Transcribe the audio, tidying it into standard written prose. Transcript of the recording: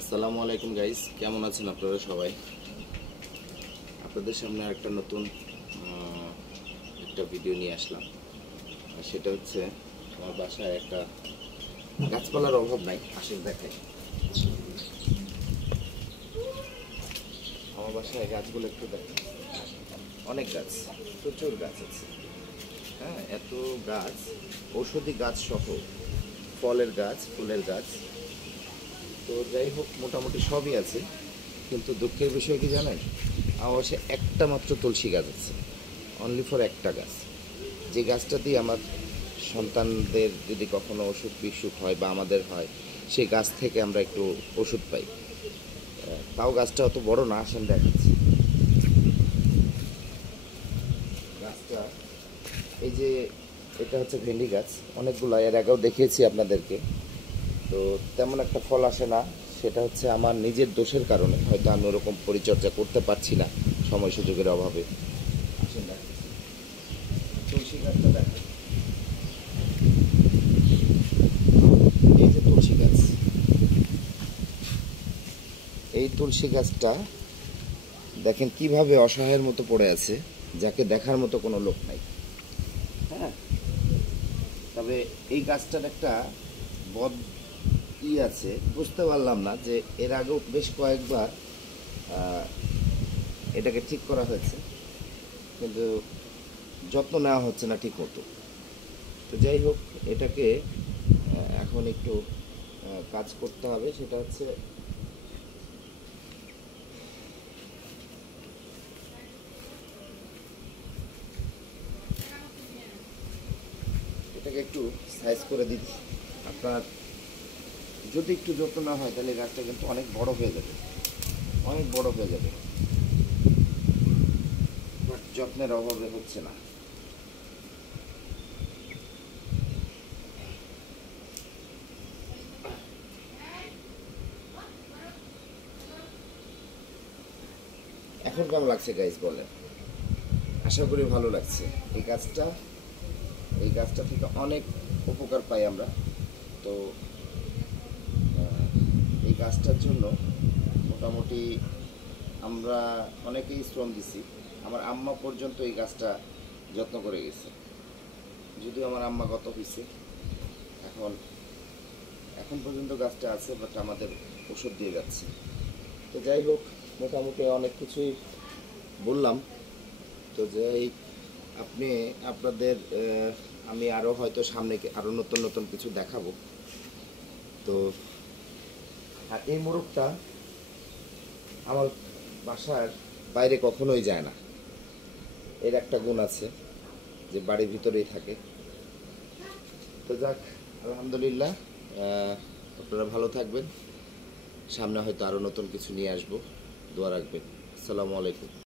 আসসালামু আলাইকুম গাইস, কেমন আছেন আপনারা সবাই? আপনাদের সামনে একটা নতুন একটা ভিডিও নিয়ে আসলাম। আর সেটা হচ্ছে আমার বাসায় একটা গাছপালার অভাব নাই। আসেন দেখাই, আমার বাসায় গাছগুলো একটু দেখেন। অনেক গাছ, প্রচুর গাছ আছে। হ্যাঁ, এত গাছ, ঔষধি গাছ সহ ফলের গাছ, ফুলের গাছ। তো যাই হোক, মোটামুটি সবই আছে। কিন্তু দুঃখের বিষয় কি জানেন, আমার বাসায় একটা মাত্র তুলসী গাছ আছে, অনলি ফর একটা গাছ। যে গাছটা দিয়ে আমার সন্তানদের যদি কখনো অসুখ বিসুখ হয় বা আমাদের হয়, সেই গাছ থেকে আমরা একটু ওষুধ পাই। তাও গাছটা অত বড় না, আসেন দেখাচ্ছি গাছটা। এই যে এটা হচ্ছে ভেন্ডি গাছ, অনেকগুলো এর আগেও দেখিয়েছি আপনাদেরকে। তো তেমন একটা ফল আসে না, সেটা হচ্ছে আমার নিজের দোষের কারণে। হয়তো আমি ওরকম পরিচর্যা করতে পারছি না সময় সুযোগের অভাবে। আসেন দেখাচ্ছি তুলসী গাছটা দেখেন। এই যে তুলসী গাছ, এই তুলসী গাছটা দেখেন কিভাবে অসহায়ের মতো পড়ে আছে, যাকে দেখার মতো কোনো লোক নাই। হ্যাঁ, তবে এই গাছটার একটা বদ আছে, বুঝতে পারলাম না যে এর আগেও বেশ কয়েকবার এটাকে ঠিক করা হয়েছে, কিন্তু যত্ন নেওয়া হচ্ছে না ঠিক মতো। তো যাই হোক, এটাকে এখন একটু কাজ করতে হবে। সেটা হচ্ছে এটাকে একটু সাইজ করে দিচ্ছি। আপনার যদি একটু যত্ন না হয় তাহলে গাছটা কিন্তু অনেক বড় হয়ে যাবে, অনেক বড় হয়ে যাবে। বাট যত্নের অভাবে হচ্ছে না। এখন কেমন লাগছে গাইস বলেন? আশা করি ভালো লাগছে। এই গাছটা থেকে অনেক উপকার পাই আমরা। তো এই গাছটার জন্য মোটামুটি আমরা অনেকেই শ্রম দিছি। আমার আম্মা পর্যন্ত এই গাছটা যত্ন করে গেছে, যদিও আমার আম্মা গত হয়েছে। এখন এখন পর্যন্ত গাছটা আছে, বাট আমাদের ওষুধ দিয়ে যাচ্ছে। তো যাই হোক, মোটামুটি অনেক কিছুই বললাম। তো যাই, আপনি আপনাদের আমি আরও হয়তো সামনে আরও নতুন নতুন কিছু দেখাবো। তো আর এই মোরগটা আমার বাসার বাইরে কখনোই যায় না। এর একটা গুণ আছে যে বাড়ির ভিতরেই থাকে। তো যাক, আলহামদুলিল্লাহ, আপনারা ভালো থাকবেন। সামনে হয়তো আরও নতুন কিছু নিয়ে আসবো। দোয়া রাখবেন। আসসালামু আলাইকুম।